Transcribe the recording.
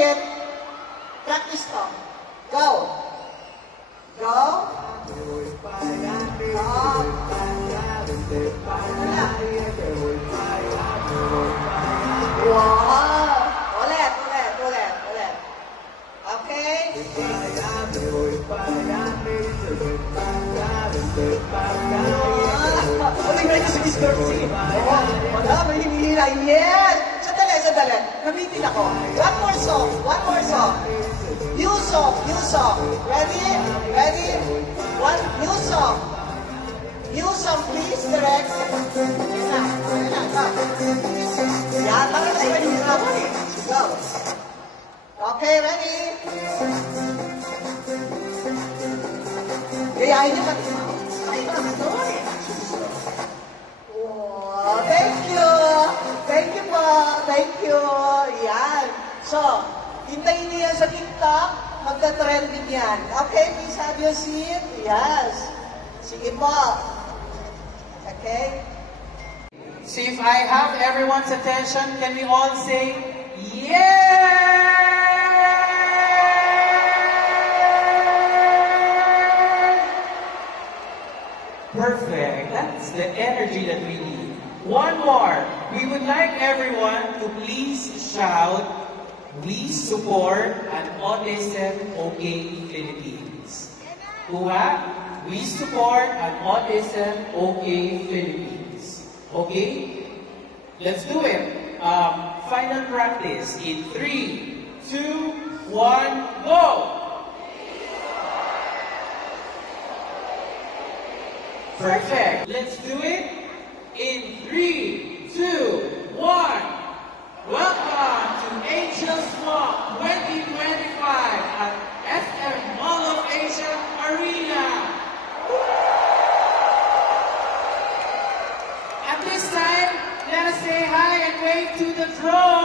it. Practice to. Go. Go. Wow. Ulit. Okay? Ulit sa distorsi. Wala, may hinihila. Yes! Sandali. Gamitin ako. One more song. New song. Ready? One new song. New song, please, direct. Ayan na, go. Yan, para na yung hinihila. Go. Okay, ready? Gayahin niyo pati mo. Ay, wow, thank you. Yan. So, hintayin niyo yan sa TikTok. Magta-trending yan. Okay, please have your seat. Yes. Sige po. Okay? So if I have everyone's attention, can we all say, yeah! Perfect. That's the energy that we need. One more. We would like everyone to please shout, "We support an Autism OK Philippines." Kuha, we support an Autism OK Philippines. Okay? Let's do it. Final practice in 3, 2, 1, go! Perfect. Let's do it in 3, 2, 1. Welcome to Angels Walk 2025 at SM Mall of Asia Arena. At this time, let us say hi and wave to the drone.